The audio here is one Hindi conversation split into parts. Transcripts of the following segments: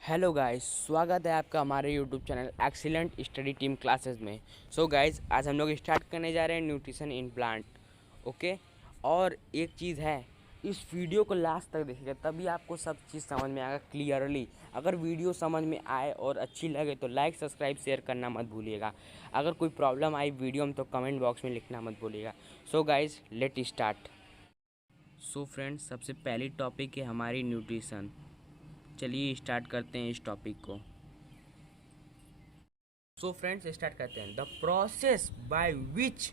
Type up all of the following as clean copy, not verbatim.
हेलो गाइस, स्वागत है आपका हमारे YouTube channel excellent study team classes में। सो गाइस, आज हम लोग स्टार्ट करने जा रहे हैं न्यूट्रिशन इन प्लांट। ओके। और एक चीज़ है, इस वीडियो को लास्ट तक देखिएगा, तभी आपको सब चीज़ समझ में आएगा क्लियरली। अगर वीडियो समझ में आए और अच्छी लगे तो लाइक सब्सक्राइब शेयर करना मत भूलिएगा। अगर कोई प्रॉब्लम आई वीडियो में तो कमेंट बॉक्स में लिखना मत भूलिएगा। So guys, let start. So friends, सबसे पहली टॉपिक है हमारी न्यूट्रिशन। चलिए स्टार्ट करते हैं इस टॉपिक को। सो फ्रेंड्स, स्टार्ट करते हैं। The process by which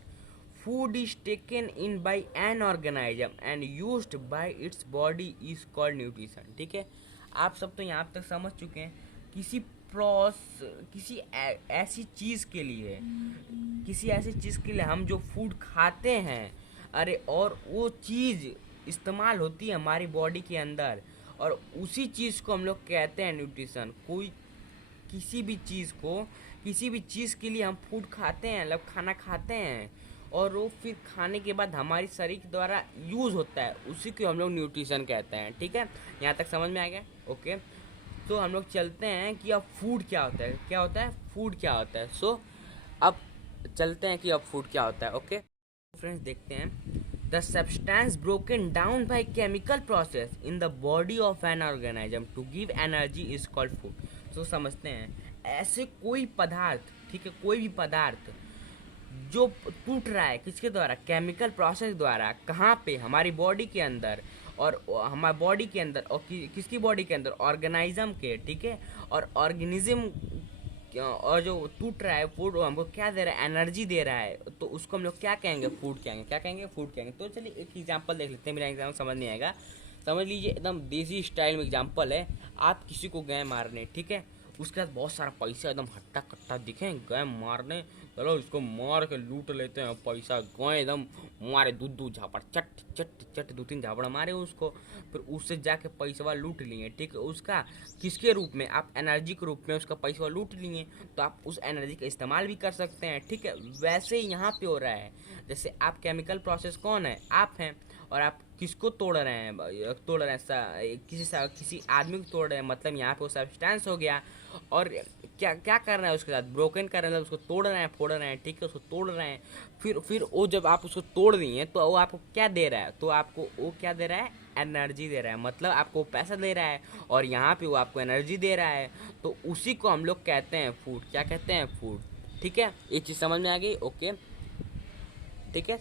food is taken in by an organism and used by its body is called nutrition. ठीक है, आप सब तो यहाँ तक समझ चुके हैं। किसी ऐसी चीज़ के लिए, हम जो फूड खाते हैं, अरे, और वो चीज़ इस्तेमाल होती है हमारी बॉडी के अंदर, और उसी चीज़ को हम लोग कहते हैं न्यूट्रिशन। किसी भी चीज़ को किसी भी चीज़ के लिए हम फूड खाते हैं, मतलब खाना खाते हैं, और वो फिर खाने के बाद हमारे शरीर के द्वारा यूज़ होता है, उसी को हम लोग न्यूट्रिशन कहते हैं। ठीक है, यहाँ तक समझ में आ गया? ओके। तो हम लोग चलते हैं कि अब फूड क्या होता है, फूड क्या होता है। सो अब चलते हैं कि अब फूड क्या होता है। ओके फ्रेंड्स, देखते हैं। The substance broken down by chemical process in the body of an organism to give energy is called food. तो समझते हैं, ऐसे कोई पदार्थ, ठीक है, कोई भी पदार्थ जो टूट रहा है, किसके द्वारा? केमिकल प्रोसेस द्वारा। कहाँ पे? हमारी बॉडी के अंदर। और हमारी बॉडी के अंदर, और किसकी बॉडी के अंदर? ऑर्गेनाइज्म के। ठीक है, और ऑर्गेनिज्म, और जो टूट रहा है फूड, हमको क्या दे रहा है? एनर्जी दे रहा है। तो उसको हम लोग क्या कहेंगे? फूड कहेंगे। क्या कहेंगे? फूड कहेंगे। तो चलिए एक एग्जांपल देख लेते हैं, मेरा एग्जाम्पल समझ नहीं आएगा। समझ लीजिए, एकदम देसी स्टाइल में एग्जांपल है। आप किसी को गए मारने, ठीक है, उसके बाद बहुत सारा पैसा, एकदम हट्टा कट्टा दिखे, गए मारने, चलो इसको मार के लूट लेते हैं पैसा। गए एकदम मारे, दू झापड़, चट चट चट, 2-3 झापड़ मारे उसको, फिर उससे जाके पैसा लूट लिए। ठीक है, उसका किसके रूप में? आप एनर्जी के रूप में उसका पैसा लूट लिए, तो आप उस एनर्जी का इस्तेमाल भी कर सकते हैं। ठीक है, वैसे ही यहाँ पे हो रहा है। जैसे आप केमिकल प्रोसेस, कौन है? आप हैं, और आप किसको तोड़ रहे हैं? किसी आदमी को तोड़ रहे हैं, मतलब यहाँ पे वो सब्सटेंस हो गया। और क्या क्या कर रहे हैं उसके साथ? ब्रोकन कर रहे हैं, मतलब उसको तोड़ रहे हैं, फोड़ रहे हैं। ठीक है, उसको तोड़ रहे हैं। फिर वो जब आप उसको तोड़ दिए तो वो आपको क्या दे रहा है? तो आपको वो क्या दे रहा है? एनर्जी दे रहा है, मतलब आपको पैसा दे रहा है, और यहाँ पे वो आपको एनर्जी दे रहा है। तो उसी को हम लोग कहते हैं फूड। क्या कहते हैं? फूड। ठीक है, ये चीज़ समझ में आ गई? ओके, ठीक है।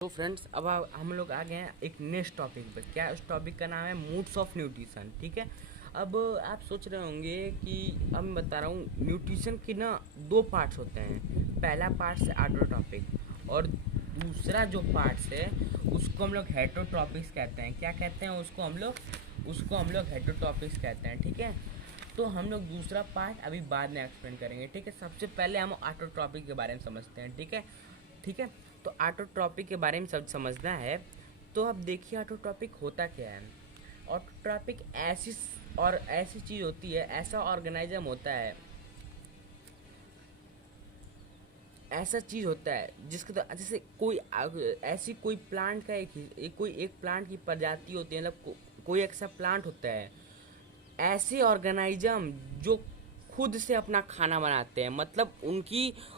तो फ्रेंड्स, अब हम लोग आ गए हैं एक नेक्स्ट टॉपिक पर। क्या? उस टॉपिक का नाम है मूड्स ऑफ न्यूट्रिशन। ठीक है, अब आप सोच रहे होंगे कि अब मैं बता रहा हूँ, न्यूट्रिशन के ना 2 पार्ट्स होते हैं। पहला पार्ट है ऑटोट्रॉपिक, और दूसरा जो पार्ट्स है उसको हम लोग हेटरोट्रॉपिक्स कहते हैं। क्या कहते हैं उसको हम लोग हेटरोट्रॉपिक्स कहते हैं। ठीक है, तो हम लोग दूसरा पार्ट अभी बाद में एक्सप्लेन करेंगे। ठीक है, सबसे पहले हम ऑटोट्रॉपिक के बारे में समझते हैं। ठीक है, ठीक है। तो ऑटोट्रॉपिक के बारे में सब समझना है। तो अब देखिए, ऑटोट्रॉपिक होता क्या है। ऑटोट्रॉपिक ऐसी चीज़ होती है, ऐसा ऑर्गेनाइज्म होता है, ऐसा चीज़ होता है जिसके तो जैसे ऐसी कोई प्लांट का एक प्लांट की प्रजाति होती है, मतलब कोई ऐसा प्लांट होता है, ऐसे ऑर्गेनाइज्म जो खुद से अपना खाना बनाते हैं, मतलब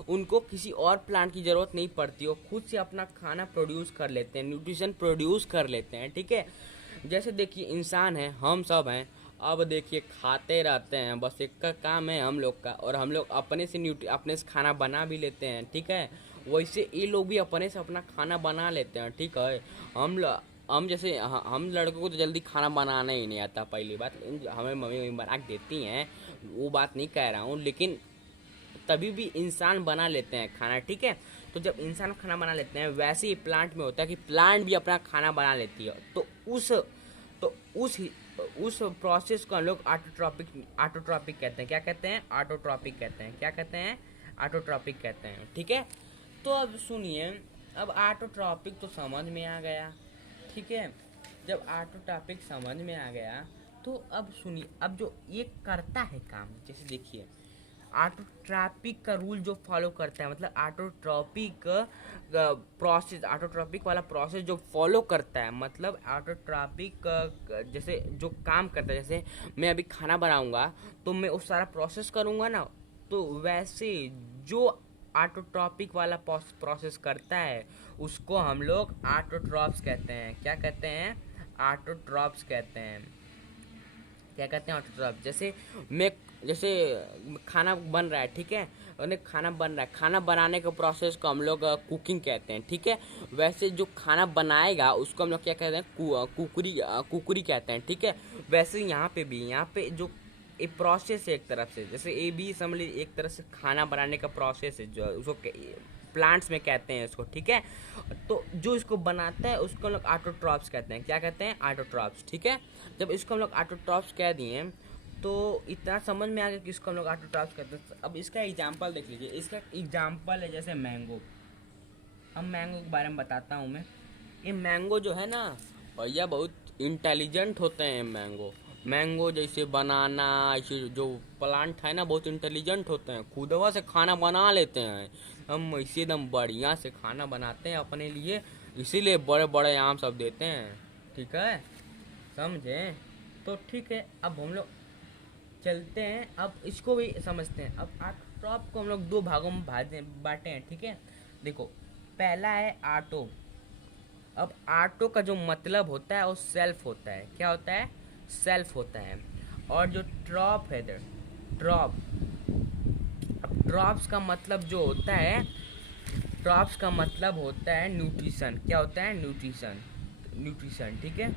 उनको किसी और प्लांट की ज़रूरत नहीं पड़ती, वो खुद से अपना खाना प्रोड्यूस कर लेते हैं, न्यूट्रिशन प्रोड्यूस कर लेते हैं। ठीक है, जैसे देखिए, इंसान है, हम सब हैं। अब देखिए, खाते रहते हैं, बस एक का काम है हम लोग का, और हम लोग अपने से खाना बना भी लेते हैं। ठीक है, वैसे ये लोग भी अपने से अपना खाना बना लेते हैं। ठीक है, हम जैसे हम लड़कों को तो जल्दी खाना बनाना ही नहीं आता, पहली बात। हमें मम्मी बना के देती हैं, वो बात नहीं कह रहा हूँ, लेकिन तभी भी इंसान बना लेते हैं खाना। ठीक है, तो जब इंसान खाना बना लेते हैं, वैसे ही प्लांट में होता है कि प्लांट भी अपना खाना बना लेती है। तो उस प्रोसेस को हम लोग ऑटोट्रॉपिक कहते हैं। क्या कहते हैं? ऑटोट्रॉपिक कहते हैं। क्या कहते हैं? ऑटोट्रॉपिक कहते हैं। ठीक है, तो अब सुनिए, अब ऑटोट्रॉपिक तो समझ में आ गया। ठीक है, जब ऑटोट्रॉपिक समझ में आ गया, तो अब सुनिए, अब जो ये करता है काम, जैसे देखिए, ऑटोट्रॉपिक का रूल जो फॉलो करता है, मतलब ऑटोट्रॉपिक प्रोसेस, ऑटोट्रॉपिक वाला प्रोसेस जो फॉलो करता है, मतलब ऑटोट्रॉपिक जैसे जो काम करता है, जैसे मैं अभी खाना बनाऊंगा तो मैं उस सारा प्रोसेस करूंगा ना, तो वैसे जो ऑटोट्रॉपिक वाला प्रोसेस करता है उसको हम लोग ऑटोट्रॉप्स कहते हैं। क्या कहते हैं? ऑटोट्रॉप्स कहते हैं। क्या कहते हैं? ऑटोट्रॉप। जैसे खाना बन रहा है, ठीक है, उन्हें खाना बन रहा है, खाना बनाने के प्रोसेस को हम लोग कुकिंग कहते हैं, ठीक है। वैसे जो खाना बनाएगा उसको हम लोग क्या कहते हैं? कुकरी कहते हैं, ठीक है। वैसे यहाँ पे जो एक प्रोसेस है, एक तरफ से जैसे ए बी समझ लीजिए, एक तरह से खाना बनाने का प्रोसेस है, जो उसको प्लांट्स में कहते हैं इसको, ठीक है। तो जो इसको बनाता है उसको हम लोग ऑटोट्रॉप्स कहते हैं। क्या कहते हैं? ऑटोट्रॉप्स, ठीक है। जब इसको हम लोग ऑटोट्रॉप्स कह दिए तो इतना समझ में आ गया कि इसको हम लोग ऑटोट्रॉप्स कहते हैं। अब इसका एग्जांपल देख लीजिए। इसका एग्जांपल है जैसे मैंगो। अब मैंगो के बारे में बताता हूँ मैं। ये मैंगो जो है ना भैया, बहुत इंटेलिजेंट होते हैं मैंगो। मैंगो जैसे बनाना, ऐसे जो प्लांट है ना, बहुत इंटेलिजेंट होते हैं, खुदवा से खाना बना लेते हैं। हम ऐसे एकदम बढ़िया से खाना बनाते हैं अपने लिए, इसीलिए बड़े बड़े आम सब देते हैं, ठीक है, समझे? तो ठीक है, अब हम लोग चलते हैं, अब इसको भी समझते हैं। अब ऑटोट्रॉप को हम लोग दो भागों में बांटे हैं, ठीक है। देखो, पहला है ऑटो। अब ऑटो का जो मतलब होता है वो सेल्फ होता है। क्या होता है? सेल्फ होता है। और जो ट्रॉप है, ट्रॉप, अब ट्रॉप्स का मतलब जो होता है, ट्रॉप्स का मतलब होता है न्यूट्रिशन। क्या होता है? न्यूट्रिशन, न्यूट्रिशन, ठीक है।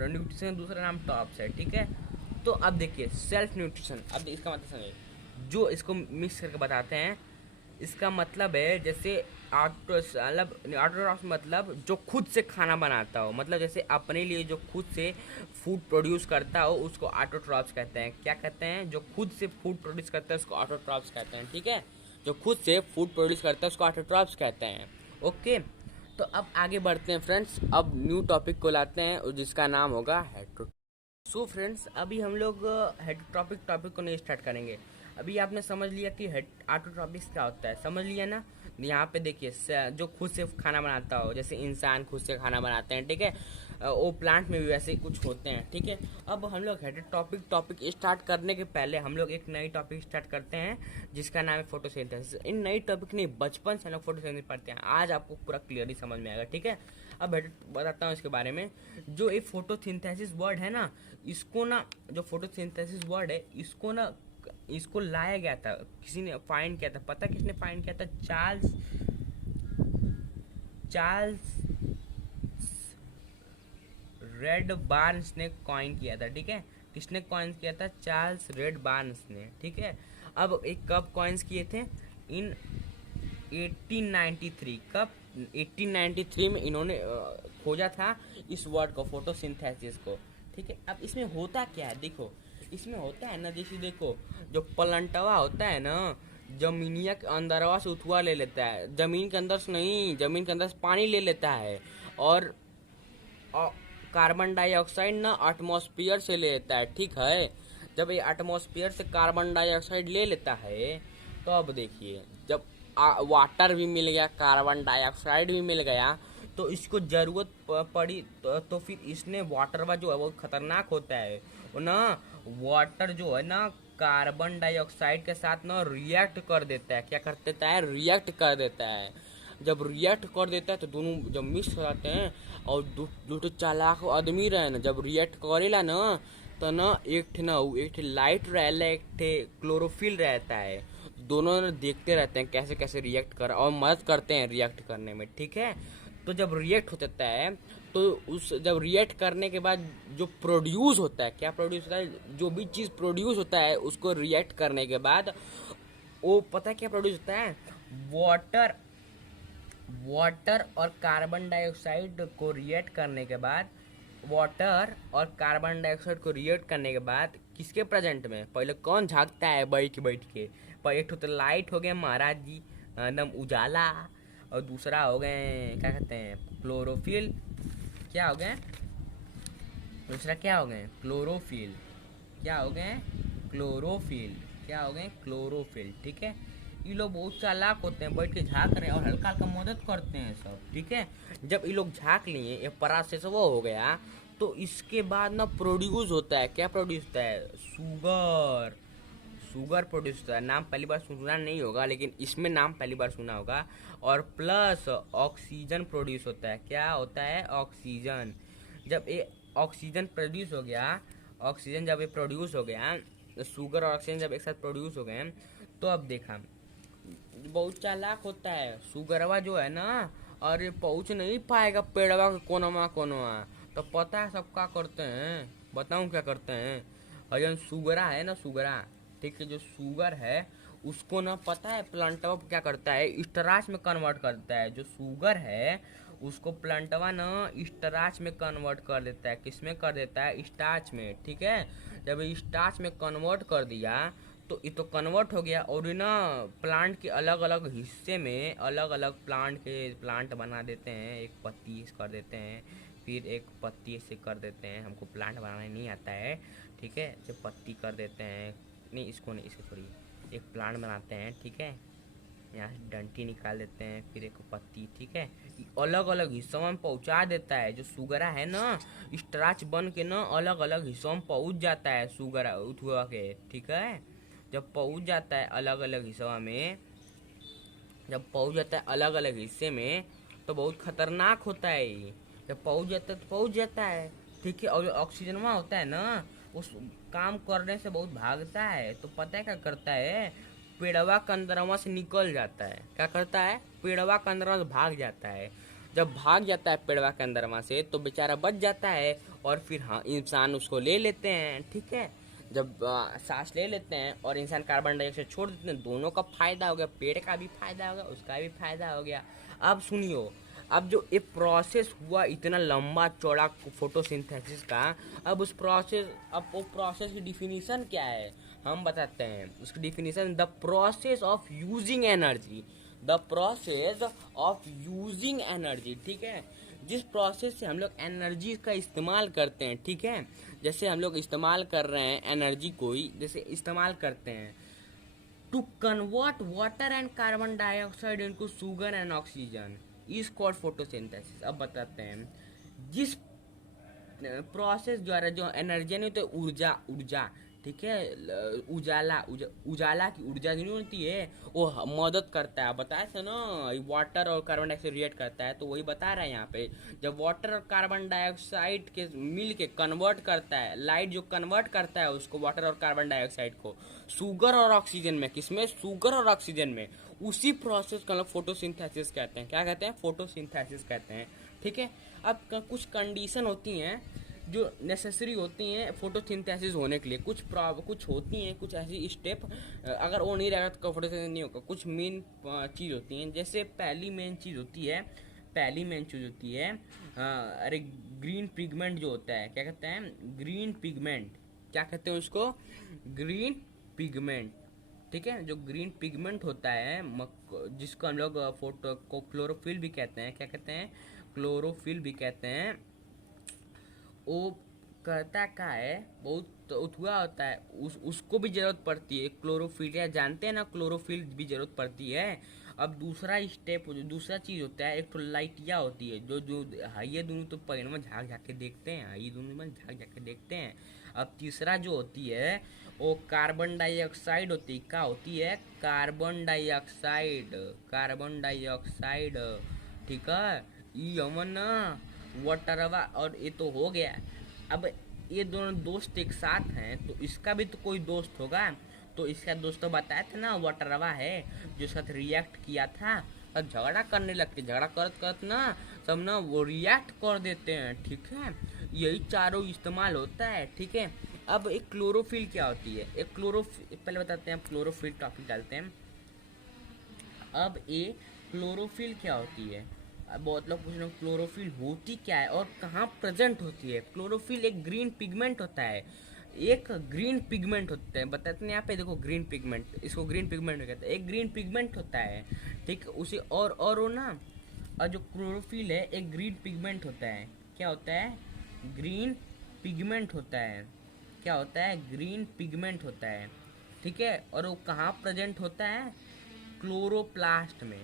न्यूट्रिशन दूसरा नाम टॉप्स है, ठीक है। तो अब देखिए, सेल्फ न्यूट्रिशन, अब इसका मतलब समझिए, जो इसको मिक्स करके बताते हैं। इसका मतलब है जैसे ऑटोट्रॉप्स मतलब जो खुद से खाना बनाता हो, मतलब जैसे अपने लिए जो खुद से फूड प्रोड्यूस करता हो उसको ऑटोट्रॉप्स कहते हैं। क्या कहते हैं? जो खुद से फूड प्रोड्यूस करता है उसको ऑटोट्रॉप्स कहते हैं, ठीक है। जो खुद से फूड प्रोड्यूस करता है उसको ऑटोट्रॉप्स कहते हैं। ओके, तो अब आगे बढ़ते हैं फ्रेंड्स। अब न्यू टॉपिक को लाते हैं जिसका नाम होगा हेटेरोट्रॉपिक। सो फ्रेंड्स, अभी हम लोग हेटेरोट्रॉपिक टॉपिक को नहीं स्टार्ट करेंगे। अभी आपने समझ लिया कि ऑटोट्रॉपिक्स क्या होता है, समझ लिया ना। यहाँ पे देखिए, जो खुद से खाना बनाता हो, जैसे इंसान खुद से खाना बनाते हैं, ठीक है, वो प्लांट में भी वैसे ही कुछ होते हैं, ठीक है। अब हम लोग हेटेरोट्रॉपिक टॉपिक स्टार्ट करने के पहले हम लोग एक नई टॉपिक स्टार्ट करते हैं जिसका नाम है फोटोसिंथेसिस। इन नई टॉपिक नहीं, बचपन से हम लोग फोटोसिंथेसिस पढ़ते हैं, आज आपको पूरा क्लियरली समझ में आएगा, ठीक है। अब बताता हूँ इसके बारे में। जो ये फोटोसिंथेसिस वर्ड है ना, इसको ना, जो फोटोसिंथेसिस वर्ड है इसको ना, इसको लाया गया था, किसी ने फाइंड किया था। पता किसने फाइंड किया था? चार्ल्स रेड बार्न्स ने कॉइन किया था, ठीक है। किसने कॉइन किया था? चार्ल्स रेड बार्न्स ने, ठीक है। अब एक कब कॉइन्स किए थे? इन 1893। कब? 1893 में इन्होंने खोजा था इस वर्ड को, फोटोसिंथेसिस को, ठीक है। अब इसमें होता क्या है? देखो, इसमें होता है ना, जैसे देखो, जो प्लांटवा होता है ना, जमीनिया के अंदरवा से उठवा ले लेता है, जमीन के अंदर से नहीं, जमीन के अंदर से पानी ले लेता है, और कार्बन डाइऑक्साइड ना एटमॉस्फेयर से ले लेता है, ठीक है। जब ये एटमॉस्फेयर से कार्बन डाइऑक्साइड ले लेता है, तो अब देखिए, जब वाटर भी मिल गया, कार्बन डाइऑक्साइड भी मिल गया, तो इसको जरूरत पड़ी तो फिर इसने वाटर जो है वो खतरनाक होता है, वो ना वाटर जो है ना कार्बन डाइऑक्साइड के साथ ना रिएक्ट कर देता है। क्या कर देता है? रिएक्ट कर देता है। जब रिएक्ट कर देता है तो दोनों जब मिक्स हो जाते हैं, और दो चालाक आदमी रहे ना, जब रिएक्ट करेला ना, तो ना एक ठे लाइट रहेला, एक ठे क्लोरोफिल रहता है। दोनों ने देखते रहते हैं कैसे कैसे रिएक्ट कर, और मदद करते हैं रिएक्ट करने में, ठीक है। तो जब रिएक्ट होता है, तो उस जब रिएक्ट करने के बाद जो प्रोड्यूस होता है, क्या प्रोड्यूस होता है? जो भी चीज़ प्रोड्यूस होता है उसको रिएक्ट करने के बाद वो पता है क्या प्रोड्यूस होता है? वाटर। वाटर और कार्बन डाइऑक्साइड को रिएक्ट करने के बाद, वाटर और कार्बन डाइऑक्साइड को रिएक्ट करने के बाद किसके प्रेजेंट में पहले कौन झांकता है बैठ बैठ के? पर एक तो लाइट हो गए महाराज जी, एकदम उजाला, और दूसरा हो गए क्या कहते हैं? क्लोरोफिल। क्या हो गए? दूसरा क्या हो गए? क्लोरोफिल। क्या हो गए? क्लोरोफिल, क्या हो गए, क्लोरोफिल। ठीक है, ये लोग बहुत चालाक होते हैं, बैठ के झाँक रहे हैं और हल्का हल्का मदद करते हैं सब। ठीक है, जब ये लोग झाँक लिए, ये प्रोसेस वो हो गया, तो इसके बाद ना प्रोड्यूस होता है, क्या प्रोड्यूस होता है, शुगर। शुगर प्रोड्यूस होता है, नाम पहली बार सुना नहीं होगा, लेकिन इसमें नाम पहली बार सुना होगा। और प्लस ऑक्सीजन प्रोड्यूस होता है, क्या होता है, ऑक्सीजन। जब ये ऑक्सीजन प्रोड्यूस हो गया, ऑक्सीजन जब ये प्रोड्यूस हो गया, शुगर और ऑक्सीजन जब एक साथ प्रोड्यूस हो गए, तो अब देखा, बहुत चालाक होता है शुगरवा जो है ना, और ये पहुँच नहीं पाएगा पेड़वा के कोनवा कोनवा। तो पता है सब क्या करते हैं, बताऊँ क्या करते हैं, और जो शुगरा है ना, शुगरा, ठीक है, जो शुगर है उसको ना, पता है प्लांटवा क्या करता है, स्टार्च में कन्वर्ट करता है। जो शुगर है उसको प्लांटवा ना स्टार्च में कन्वर्ट कर देता है, किस में कर देता है, स्टार्च में। ठीक है, जब स्टार्च में कन्वर्ट कर दिया, तो ये तो कन्वर्ट हो गया, और ये ना प्लांट के अलग अलग हिस्से में अलग अलग प्लांट बना देते हैं। एक पत्ती कर देते हैं, फिर एक पत्ती से कर देते हैं, हमको प्लांट बनाने नहीं आता है। ठीक है, जब पत्ती कर देते हैं, नहीं इसको नहीं, इसको छोड़िए, एक प्लांट बनाते हैं। ठीक है, यहाँ से डंठी निकाल देते हैं, फिर एक पत्ती। ठीक है, अलग अलग हिस्सों में पहुंचा देता है। जो सुगरा है ना, स्टार्च बन के ना अलग अलग हिस्सों में पहुंच जाता है सुगरा उठवा के। ठीक है, जब पहुंच जाता है अलग अलग हिस्सों में, जब पहुंच जाता है अलग अलग हिस्से में, तो बहुत खतरनाक होता है ये। जब पहुंच जाता है तो पहुंच जाता है। ठीक है, और जो ऑक्सीजन वहाँ होता है ना, उस काम करने से बहुत भागता है। तो पता है क्या करता है, पेड़वा के अंदरवा से निकल जाता है। क्या करता है, पेड़वा के अंदरवा से भाग जाता है। जब भाग जाता है पेड़वा के अंदरवा से, तो बेचारा बच जाता है, और फिर हाँ, इंसान उसको ले लेते हैं। ठीक है, जब सांस ले लेते हैं और इंसान कार्बन डाइऑक्साइड छोड़ देते हैं, दोनों का फायदा हो गया, पेड़ का भी फायदा हो गया, उसका भी फायदा हो गया। अब सुनियो, अब जो ये प्रोसेस हुआ इतना लंबा चौड़ा फोटोसिंथेसिस का, अब उस प्रोसेस, अब वो प्रोसेस की डिफिनीशन क्या है हम बताते हैं। उसकी definition, the process of using energy, the process of using energy. ठीक है, जिस प्रोसेस से हम लोग एनर्जी का इस्तेमाल करते हैं। ठीक है, जैसे हम लोग इस्तेमाल कर रहे हैं एनर्जी को ही, जैसे इस्तेमाल करते हैं to convert water and carbon dioxide into sugar and oxygen is called photosynthesis. अब बताते हैं, जिस प्रोसेस द्वारा जो एनर्जी नहीं, तो ऊर्जा, ऊर्जा, ठीक है, उजाला की ऊर्जा जो नहीं होती है, वो मदद करता है। बताया था ना, वाटर और कार्बन डाइऑक्साइड रिएक्ट करता है, तो वही बता रहा है यहाँ पे। जब वाटर और कार्बन डाइऑक्साइड के मिल के कन्वर्ट करता है, लाइट जो कन्वर्ट करता है उसको, वाटर और कार्बन डाइऑक्साइड को, शुगर और ऑक्सीजन में, किसमें, शुगर और ऑक्सीजन में, उसी प्रोसेस को हम लोग फोटोसिंथेसिस कहते हैं। क्या कहते हैं, फोटोसिंथेसिस कहते हैं। ठीक है, अब कुछ कंडीशन होती हैं जो नेसेसरी होती हैं फोटोसिंथेसिस होने के लिए। कुछ होती हैं, कुछ ऐसी स्टेप, अगर वो नहीं रहेगा तो फोटोसिंथेसिस नहीं होगा। कुछ मेन चीज़ होती हैं, जैसे पहली मेन चीज़ होती है, अरे ग्रीन पिगमेंट जो होता है, क्या कहते हैं, ग्रीन पिगमेंट, क्या कहते हैं उसको, ग्रीन पिगमेंट। ठीक है, जो ग्रीन पिगमेंट होता है, जिसको हम लोग फोटो को क्लोरोफिल भी कहते हैं। क्या कहते हैं, क्लोरोफिल भी कहते हैं। वो करता क्या है, बहुत उठुआ होता है, उसको भी जरूरत पड़ती है क्लोरोफिल, या जानते हैं ना, क्लोरोफिल भी जरूरत पड़ती है। अब दूसरा स्टेप, जो दूसरा चीज होता है, एक तो लाइटिया होती है, जो जो ये दोनों तो पहले में झाँक झाँक के देखते हैं, ये दोनों में झाँक झाँक के देखते हैं। अब तीसरा जो होती है, वो कार्बन डाइऑक्साइड होती है। क्या होती है, कार्बन डाइऑक्साइड, कार्बन डाइऑक्साइड। ठीक है, ये हमन ना वाटरवा, और ये तो हो गया। अब ये दोनों दोस्त एक साथ हैं, तो इसका भी तो कोई दोस्त होगा। तो इसका दोस्त तो बताया था ना, वाटरवा है, जो साथ रिएक्ट किया था, और झगड़ा करने लगते, झगड़ा करत करत ना सब ना वो रिएक्ट कर देते हैं। ठीक है, यही चारों इस्तेमाल होता है। ठीक है, अब एक क्लोरोफिल क्या होती है, एक क्लोरोफिल पहले बताते हैं, क्लोरोफिल टॉपिक डालते हैं। अब ये क्लोरोफिल क्या होती है, अब बहुत लोग पूछ रहे हैं क्लोरोफिल होती क्या है और कहाँ प्रेजेंट होती है। क्लोरोफिल एक ग्रीन पिगमेंट होता है, एक ग्रीन पिगमेंट होता है, बताते हैं यहाँ पे, देखो ग्रीन पिगमेंट, इसको ग्रीन पिगमेंट कहते हैं, एक ग्रीन पिगमेंट होता है। ठीक है, उसे और वो ना, और जो क्लोरोफिल है एक ग्रीन पिगमेंट होता है। क्या होता है, ग्रीन पिगमेंट होता है। क्या होता है, ग्रीन पिगमेंट होता है। ठीक है। और वो कहाँ प्रेजेंट होता है? क्लोरोप्लास्ट में।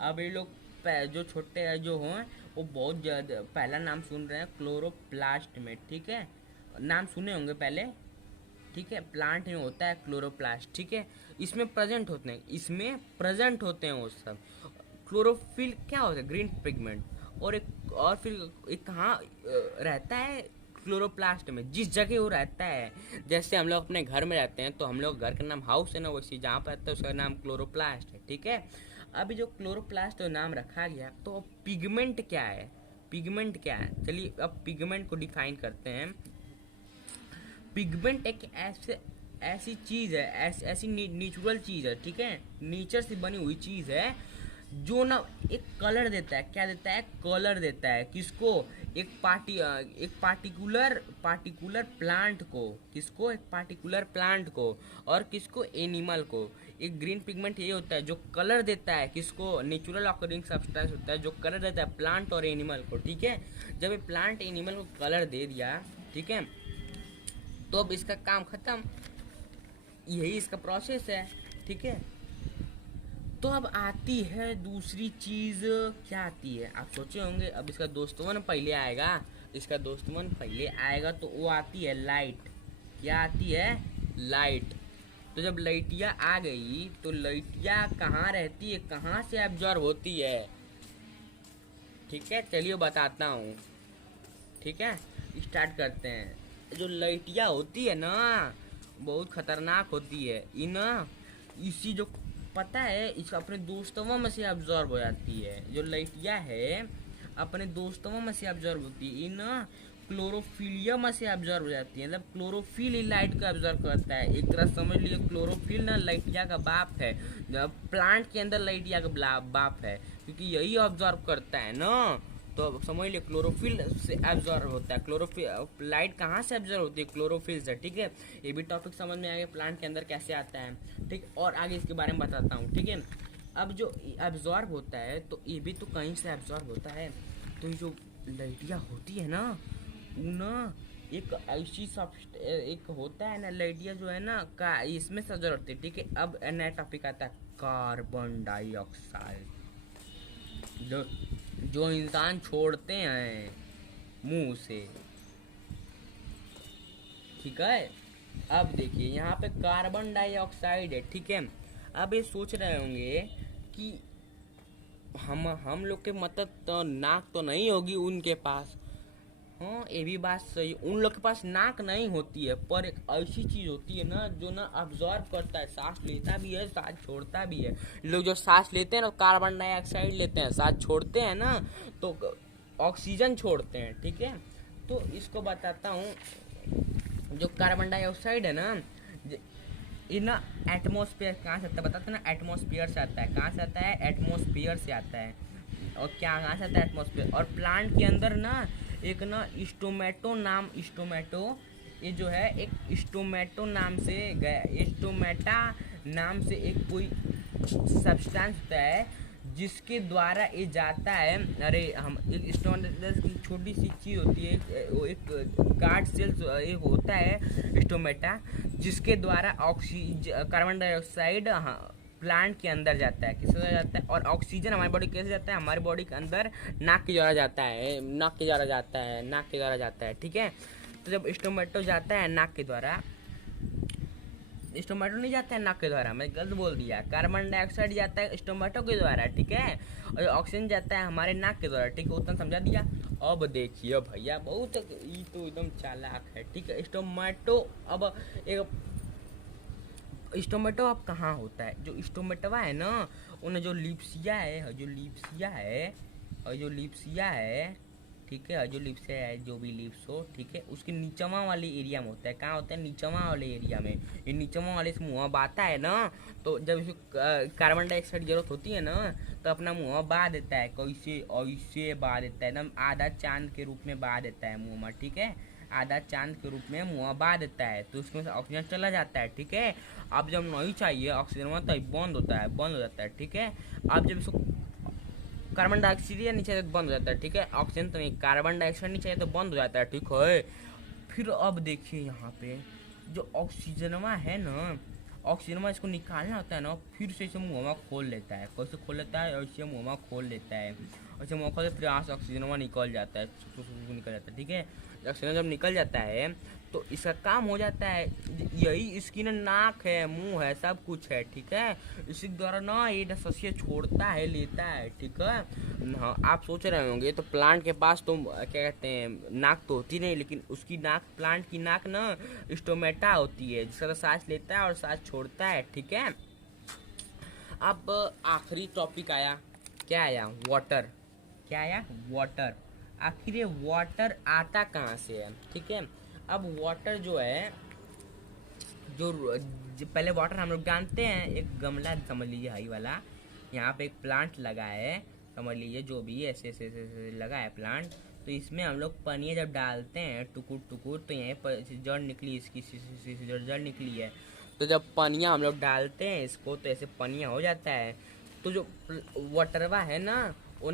अब ये लोग जो छोटे जो हों वो बहुत ज़्यादा पहला नाम सुन रहे हैं क्लोरोप्लास्ट में, ठीक है। नाम सुने होंगे पहले, ठीक है। प्लांट में होता है क्लोरोप्लास्ट, ठीक है। इसमें प्रेजेंट होते हैं, इसमें प्रेजेंट होते हैं वो सब। क्लोरोफिल क्या होता है? Green pigment. और फिर एक कहाँ रहता है? क्लोरोप्लास्ट में। जिस जगह वो रहता है, जैसे हम लोग अपने घर में रहते हैं तो हम लोग घर का नाम हाउस है ना, वैसे जहाँ पर रहता है उसका नाम क्लोरोप्लास्ट है, ठीक है। अभी जो क्लोरोप्लास्ट नाम रखा गया, तो पिगमेंट क्या है? पिगमेंट क्या है? चलिए अब पिगमेंट को डिफाइन करते हैं। पिगमेंट एक ऐसी चीज है, ऐसी नेचुरल चीज है, ठीक है। नेचर से बनी हुई चीज है जो ना एक कलर देता है। क्या देता है? कलर देता है। किसको? एक पार्टिकुलर प्लांट को। किसको? एक पार्टिकुलर प्लांट को। और किसको? एनिमल को। एक ग्रीन पिगमेंट ये होता है जो कलर देता है। किसको? नेचुरल ऑकरिंग सब्सटेंस होता है जो कलर देता है प्लांट और एनिमल को, ठीक है। जब ये प्लांट एनिमल को कलर दे दिया, ठीक है, तो अब इसका काम खत्म। यही इसका प्रोसेस है, ठीक है। तो अब आती है दूसरी चीज। क्या आती है? आप सोचे होंगे अब इसका दोस्तवन पहले आएगा। इसका दोस्तवन पहले आएगा तो वो आती है लाइट। क्या आती है? लाइट। तो जब लाइटिया आ गई तो लाइटिया कहाँ रहती है, कहाँ से एब्जॉर्ब होती है? ठीक है, चलिए बताता हूँ, ठीक है। स्टार्ट करते हैं। जो लाइटिया होती है ना, बहुत खतरनाक होती है। इसी जो पता है, इसका अपने दोस्तों में से एब्जॉर्ब हो जाती है। जो लाइटिया है अपने दोस्तों में से एब्जॉर्ब होती है। इन क्लोरोफिलिया में से एब्जॉर्ब हो जाती है। मतलब क्लोरोफिल ही लाइट को एब्जॉर्ब करता है। एक तरह समझ लीजिए क्लोरोफिल ना लाइटिया का बाप है। प्लांट के अंदर लाइटिया का बाप है, क्योंकि यही एब्जॉर्ब करता है ना। तो समझ लिया क्लोरोफिल से एब्जॉर्ब होता है। क्लोरोफिल लाइट कहाँ से एब्जॉर्ब होती है? क्लोरोफिल से, ठीक है। ये भी टॉपिक समझ में आ गया प्लांट के अंदर कैसे आता है, ठीक। और आगे इसके बारे में बताता हूँ, ठीक है। अब जो एब्जॉर्ब होता है तो ये भी तो कहीं से एब्जॉर्ब होता है। तो ये जो लाइटिया होती है ना, वो ना एक ऐसी एक होता है ना, लाइटिया जो है ना का इसमें से एब्जॉर्ब होती है, ठीक है। अब नया टॉपिक आता है कार्बन डाइऑक्साइड, जो इंसान छोड़ते हैं मुंह से, ठीक है। अब देखिए यहाँ पे कार्बन डाइऑक्साइड है, ठीक है। अब ये सोच रहे होंगे कि हम लोग के मतलब तो नाक तो नहीं होगी उनके पास। हाँ, ये भी बात सही। उन लोग के पास नाक नहीं होती है, पर एक ऐसी चीज होती है ना जो ना अब्जॉर्ब करता है। सांस लेता भी है, सांस छोड़ता भी है। लोग जो सांस लेते हैं ना कार्बन डाइऑक्साइड लेते हैं, सांस छोड़ते हैं ना तो ऑक्सीजन छोड़ते हैं, ठीक है। तो इसको बताता हूँ। जो कार्बन डाइऑक्साइड है ना, ये ना एटमॉस्फेयर कहाँ से आता है बताते हैं ना? एटमॉस्फेयर से आता है। कहाँ से आता है? एटमॉस्फेयर से आता है। और क्या कहाँ से आता है? एटमॉस्फेयर। और प्लांट के अंदर ना एक ना स्टोमेटो ये जो है एक स्टोमेटो नाम से गया, स्टोमेटा नाम से एक कोई सब्सटेंस होता है जिसके द्वारा ये जाता है। अरे हम एक स्टोमेटा की छोटी सी चीज होती है, वो एक गार्ड सेल्स एक होता है स्टोमेटा, जिसके द्वारा कार्बन डाइऑक्साइड प्लांट के अंदर जाता है। किसके अंदर जाता है? और ऑक्सीजन हमारी बॉडी कैसे जाता है? हमारी बॉडी के अंदर नाक के द्वारा जाता है, नाक के द्वारा जाता है, नाक के द्वारा जाता है, ठीक है। तो जब स्टोमेटो जाता है नाक के द्वारा, स्टोमेटो नहीं जाता है नाक के द्वारा, मैं गलत बोल दिया। कार्बन डाइऑक्साइड जाता है स्टोमेटो के द्वारा, ठीक है। और ऑक्सीजन जाता है हमारे नाक के द्वारा, ठीक है। उतना समझा दिया। अब देखिए भैया, बहुत ये तो एकदम चालाक है, ठीक है। स्टोमेटो अब एक स्टोमेटो अब कहाँ होता है? जो स्टोमेटोवा है ना, उन्हें जो लिप्सिया है, और जो लिप्सिया है, ठीक है। जो लिप्सिया है, जो भी लिप्स हो, ठीक है, उसके नीचवा वाले एरिया में होता है। कहाँ होता है? नीचवा वाले एरिया में। ये नीचवा वाले से मुँह बाता है ना, तो जब इसे कार्बन डाइऑक्साइड की जरूरत होती है ना, तो अपना मुँह बहा देता है। कैसे? ऐसे बहा देता है, एकदम आधा चांद के रूप में बहा देता है मुँह में, ठीक है। आधा चांद के रूप में मुँह बहा देता है, तो उसमें से ऑक्सीजन चला जाता है, ठीक है। अब जब नहीं चाहिए ऑक्सीजन में तो बंद होता है, बंद हो जाता है, ठीक है। अब जब इसको कार्बन डाइऑक्साइड नीचे तो बंद हो जाता है, ठीक है। ऑक्सीजन तो नहीं, कार्बन डाइऑक्साइड नहीं चाहिए तो बंद हो जाता है, ठीक है। फिर अब देखिए यहाँ पे जो ऑक्सीजनवा है ना, ऑक्सीजन इसको निकालना होता है ना, फिर से इसे मुँह में खोल लेता है। कैसे खोल लेता है? और इसे मुँह में खोल लेता है, और इसे मुँह खोल फिर यहाँ से ऑक्सीजन निकल जाता है, निकल जाता है। ठीक है, ऑक्सीजन जब निकल जाता है तो इसका काम हो जाता है। यही इसकी ना नाक है, मुंह है, सब कुछ है। ठीक है, इसी द्वारा ना ये नसस्या छोड़ता है, लेता है। ठीक है, हाँ, आप सोच रहे होंगे तो प्लांट के पास तो क्या कहते हैं, नाक तो होती नहीं, लेकिन उसकी नाक, प्लांट की नाक ना स्टोमेटा होती है, जिसका तो सांस लेता है और सांस छोड़ता है। ठीक है, अब आखिरी टॉपिक आया, क्या आया? वाटर। क्या आया? वाटर। आखिर ये वाटर आता कहाँ से है? ठीक है, अब वाटर जो है, जो पहले वाटर हम लोग जानते हैं, एक गमला समझ लीजिए हरी वाला, यहाँ पे एक प्लांट लगा है, समझ लीजिए जो भी है, ऐसे लगा है प्लांट। तो इसमें हम लोग पनिया जब डालते हैं टुकुर टुकुर, तो यहाँ पर जड़ निकली, इसकी जड़ निकली है। तो जब पनिया हम लोग डालते हैं इसको, तो ऐसे पनिया हो जाता है। तो जो वाटरवा है ना, वो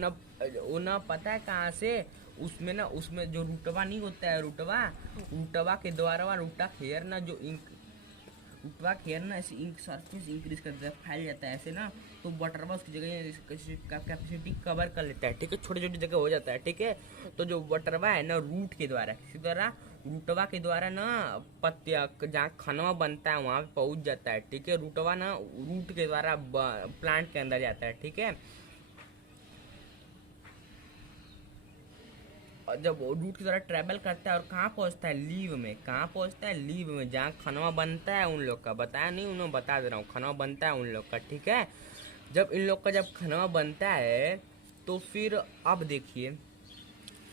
ना पता है कहाँ से, उसमें ना, उसमें जो रूटवा नहीं होता है, रूटवा के द्वारा रूटा खेर ना, जो इंक रूटवा खेर ना ऐसे इंक सरफेस इंक्रीज कर देता है, फैल जाता है ऐसे ना। तो वाटरवा उसकी जगह कैपेसिटी कवर कर लेता है। ठीक है, छोटी छोटी जगह हो जाता है। ठीक है, तो जो वाटरवा है ना, रूट के द्वारा, किसी द्वारा, रूटवा के द्वारा ना, पत्तिया जहाँ खनवा बनता है वहाँ पे पहुँच जाता है। ठीक है, रूटवा ना रूट के द्वारा प्लांट के अंदर जाता है। ठीक है, और जब वो रूट की तरह ट्रैवल करता है और कहाँ पहुँचता है? लीव में। कहाँ पहुँचता है? लीव में, जहाँ खनवा बनता है उन लोग का। बताया नहीं, उन्होंने बता दे रहा हूँ, खनवा बनता है उन लोग का। ठीक है, जब इन लोग का जब खनवा बनता है, तो फिर अब देखिए,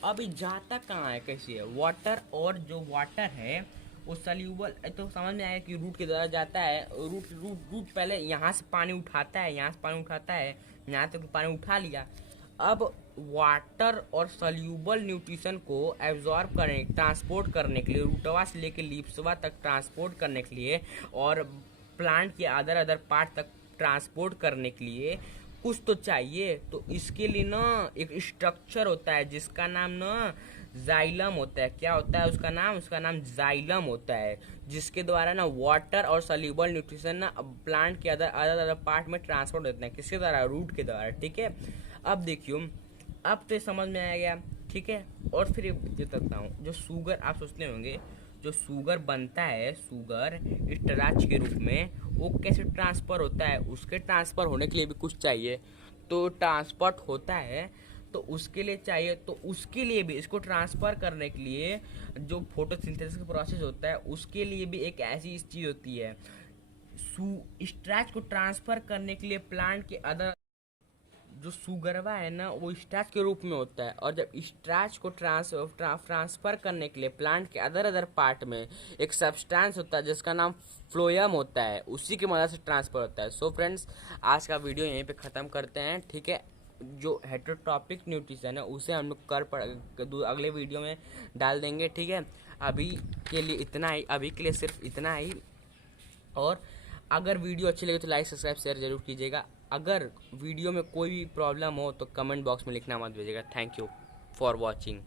अब ये जाता कहाँ है, कैसे है? वाटर, और जो वाटर है वो सल्यूबल, तो समझ में आया कि रूट के द्वारा जाता है। रूट रूट रूट पहले यहाँ से पानी उठाता है, यहाँ से पानी उठाता है, यहाँ तक पानी उठा लिया। अब वाटर और सल्यूबल न्यूट्रिशन को एब्जॉर्ब करने, ट्रांसपोर्ट करने के लिए, रूटवा से लेकर लीप्सवा तक ट्रांसपोर्ट करने के लिए, और प्लांट के अदर अदर पार्ट तक ट्रांसपोर्ट करने के लिए कुछ तो चाहिए। तो इसके लिए ना एक स्ट्रक्चर होता है, जिसका नाम ना जाइलम होता है। क्या होता है उसका नाम? उसका नाम जाइलम होता है, जिसके द्वारा ना वाटर और सल्यूबल न्यूट्रिशन ना प्लांट के अदर अदर पार्ट में ट्रांसपोर्ट होते हैं। किसके द्वारा? रूट के द्वारा। ठीक है, अब देखियो, अब तो समझ में आ गया। ठीक है, और फिर ये बताता हूँ, जो शुगर, आप सोचते होंगे जो शुगर बनता है, शुगर स्टार्च के रूप में, वो कैसे ट्रांसफर होता है? उसके ट्रांसफर होने के लिए भी कुछ चाहिए, तो ट्रांसपोर्ट होता है, तो उसके लिए चाहिए, तो उसके लिए भी, इसको ट्रांसफर करने के लिए जो फोटोसिंथेसिस का प्रोसेस होता है, उसके लिए भी एक ऐसी चीज़ होती है। स्टार्च को ट्रांसफर करने के लिए प्लांट के अदर, जो सुगरवा है ना, वो स्टार्च के रूप में होता है, और जब स्टार्च को ट्रांसफर करने के लिए प्लांट के अदर अदर पार्ट में एक सब्सटेंस होता है जिसका नाम फ्लोएम होता है, उसी की मदद से ट्रांसफर होता है। सो फ्रेंड्स, आज का वीडियो यहीं पे ख़त्म करते हैं। ठीक है, जो हेटेरोट्रॉपिक न्यूट्रिशन है उसे हम लोग अगले वीडियो में डाल देंगे। ठीक है, अभी के लिए इतना ही, अभी के लिए सिर्फ इतना ही। और अगर वीडियो अच्छी लगे तो लाइक, सब्सक्राइब, शेयर जरूर कीजिएगा। अगर वीडियो में कोई भी प्रॉब्लम हो तो कमेंट बॉक्स में लिखना मत भेजिएगा। Thank you for watching.